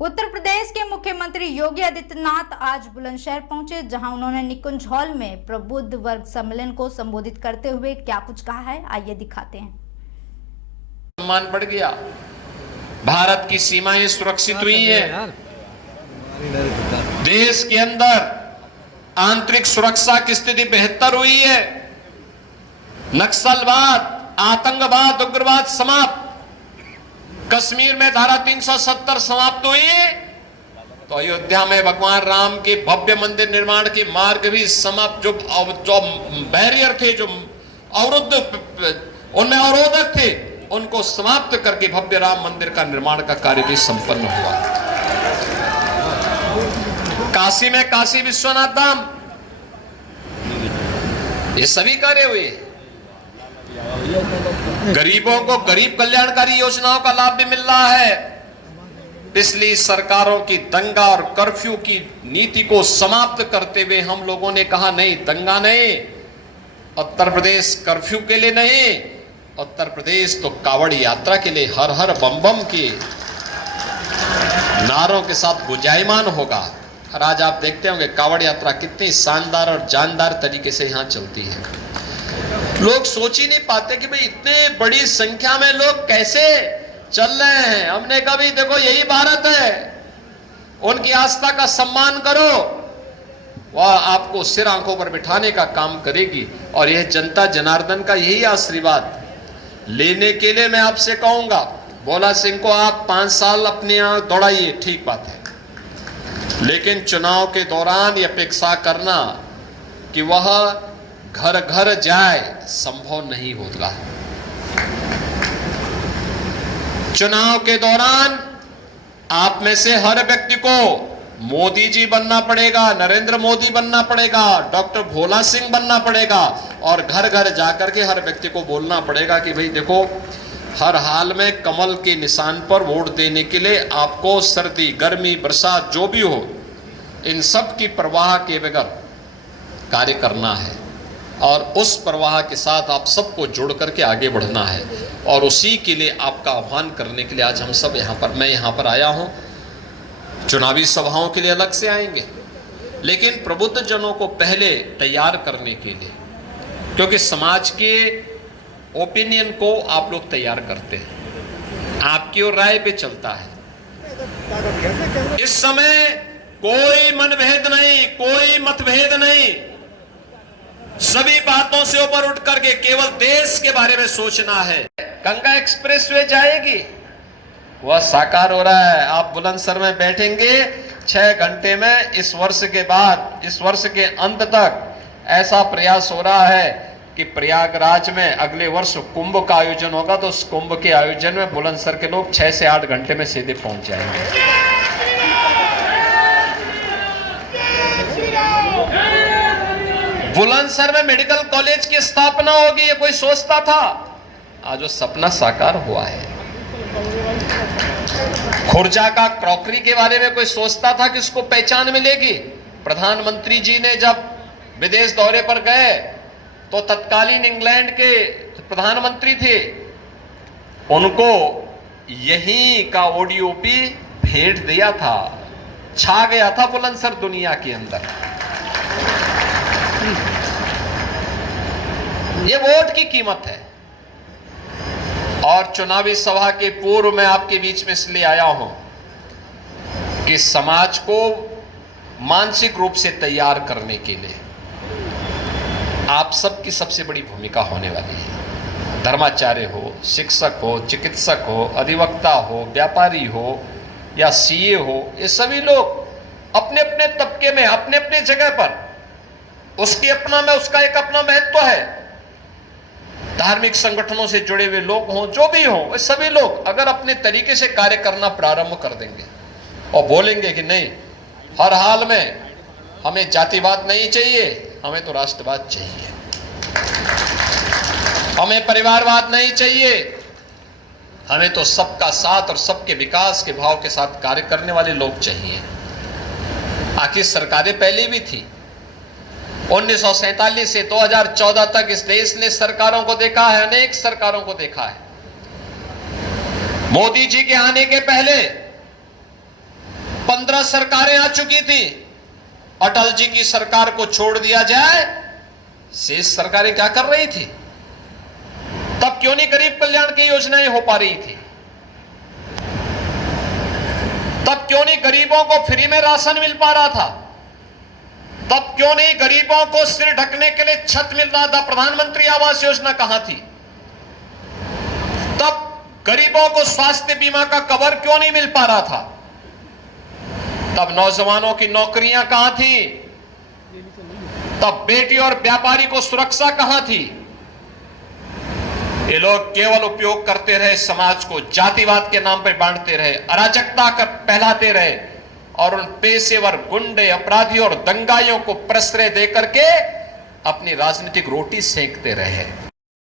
उत्तर प्रदेश के मुख्यमंत्री योगी आदित्यनाथ आज बुलंदशहर पहुंचे, जहां उन्होंने निकुंज हॉल में प्रबुद्ध वर्ग सम्मेलन को संबोधित करते हुए क्या कुछ कहा है, आइए दिखाते हैं। सम्मान बढ़ गया, भारत की सीमाएं सुरक्षित हुई हैं, देश के अंदर आंतरिक सुरक्षा की स्थिति बेहतर हुई है, नक्सलवाद, आतंकवाद, उग्रवाद समाप्त, कश्मीर में धारा 370 समाप्त हुई, तो अयोध्या में भगवान राम के भव्य मंदिर निर्माण के मार्ग भी समाप्त, जो बैरियर थे, जो उनमें अवरोधक थे, उनको समाप्त करके भव्य राम मंदिर का निर्माण का कार्य भी संपन्न हुआ। काशी में काशी विश्वनाथ धाम, ये सभी कार्य हुए। गरीबों को गरीब कल्याणकारी योजनाओं का लाभ भी मिल रहा है। पिछली सरकारों की दंगा और कर्फ्यू की नीति को समाप्त करते हुए हम लोगों ने कहा नहीं, दंगा नहीं, उत्तर प्रदेश कर्फ्यू के लिए नहीं, उत्तर प्रदेश तो कावड़ यात्रा के लिए हर हर बम बम के नारों के साथ गुंजायमान होगा। और आज आप देखते होंगे कावड़ यात्रा कितनी शानदार और जानदार तरीके से यहां चलती है। लोग सोच ही नहीं पाते कि भाई इतने बड़ी संख्या में लोग कैसे चल रहे हैं। हमने कहा भाई देखो यही भारत है, उनकी आस्था का सम्मान करो, वह आपको सिर आंखों पर बिठाने का काम करेगी। और यह जनता जनार्दन का यही आशीर्वाद लेने के लिए मैं आपसे कहूंगा, भोला सिंह को आप 5 साल अपने यहां दौड़ाइए, ठीक बात है, लेकिन चुनाव के दौरान यह अपेक्षा करना कि वह घर घर जाए, संभव नहीं होगा। चुनाव के दौरान आप में से हर व्यक्ति को मोदी जी बनना पड़ेगा, नरेंद्र मोदी बनना पड़ेगा, डॉक्टर भोला सिंह बनना पड़ेगा, और घर घर जाकर के हर व्यक्ति को बोलना पड़ेगा कि भाई देखो, हर हाल में कमल के निशान पर वोट देने के लिए आपको सर्दी, गर्मी, बरसात जो भी हो, इन सब की परवाह के बगैर कार्य करना है। और उस प्रवाह के साथ आप सबको जोड़ करके आगे बढ़ना है, और उसी के लिए आपका आह्वान करने के लिए आज हम सब मैं यहाँ पर आया हूँ। चुनावी सभाओं के लिए अलग से आएंगे, लेकिन प्रबुद्ध जनों को पहले तैयार करने के लिए, क्योंकि समाज के ओपिनियन को आप लोग तैयार करते हैं, आपकी और राय पे चलता है। इस समय कोई मनभेद नहीं, कोई मतभेद नहीं, सभी बातों से ऊपर उठ करके केवल देश के बारे में सोचना है। गंगा एक्सप्रेसवे जाएगी, वह साकार हो रहा है। आप बुलंदशहर में बैठेंगे 6 घंटे में, इस वर्ष के बाद, इस वर्ष के अंत तक ऐसा प्रयास हो रहा है कि प्रयागराज में अगले वर्ष कुंभ का आयोजन होगा, तो उस कुंभ के आयोजन में बुलंदशहर के लोग 6 से 8 घंटे में सीधे पहुंच जाएंगे। बुलंदशहर में मेडिकल कॉलेज की स्थापना होगी, ये कोई सोचता था? आज वो सपना साकार हुआ है। खुर्जा का क्रॉकरी के बारे में कोई सोचता था कि उसको पहचान मिलेगी? प्रधानमंत्री जी ने जब विदेश दौरे पर गए तो तत्कालीन इंग्लैंड के प्रधानमंत्री थे, उनको यही का ओडीओपी भेंट दिया था, छा गया था बुलंदशहर दुनिया के अंदर। ये वोट की कीमत है। और चुनावी सभा के पूर्व में आपके बीच में इसलिए आया हूं कि समाज को मानसिक रूप से तैयार करने के लिए आप सबकी सबसे बड़ी भूमिका होने वाली है। धर्माचार्य हो, शिक्षक हो, चिकित्सक हो, अधिवक्ता हो, व्यापारी हो या सीए हो, ये सभी लोग अपने अपने तबके में, अपने अपने जगह पर, उसकी अपना में उसका एक अपना महत्व है। धार्मिक संगठनों से जुड़े हुए लोग हों, जो भी हों, वे सभी लोग अगर अपने तरीके से कार्य करना प्रारंभ कर देंगे और बोलेंगे कि नहीं, हर हाल में हमें जातिवाद नहीं चाहिए, हमें तो राष्ट्रवाद चाहिए, हमें परिवारवाद नहीं चाहिए, हमें तो सबका साथ और सबके विकास के भाव के साथ कार्य करने वाले लोग चाहिए। आखिर सरकारें पहले भी थी, 1947 से 2014 तक इस देश ने सरकारों को देखा है, अनेक सरकारों को देखा है। मोदी जी के आने के पहले 15 सरकारें आ चुकी थी, अटल जी की सरकार को छोड़ दिया जाए, शेष सरकारें क्या कर रही थी? तब क्यों नहीं गरीब कल्याण की योजनाएं हो पा रही थी? तब क्यों नहीं गरीबों को फ्री में राशन मिल पा रहा था? तब क्यों नहीं गरीबों को सिर ढकने के लिए छत मिल रहा था? प्रधानमंत्री आवास योजना कहां थी? तब गरीबों को स्वास्थ्य बीमा का कवर क्यों नहीं मिल पा रहा था? तब नौजवानों की नौकरियां कहां थी? तब बेटी और व्यापारी को सुरक्षा कहां थी? ये लोग केवल उपयोग करते रहे, समाज को जातिवाद के नाम पर बांटते रहे, अराजकता कर फैलाते रहे और उन पेशेवर गुंडे, अपराधियों और दंगाइयों को प्रश्रय देकर के अपनी राजनीतिक रोटी सेंकते रहे।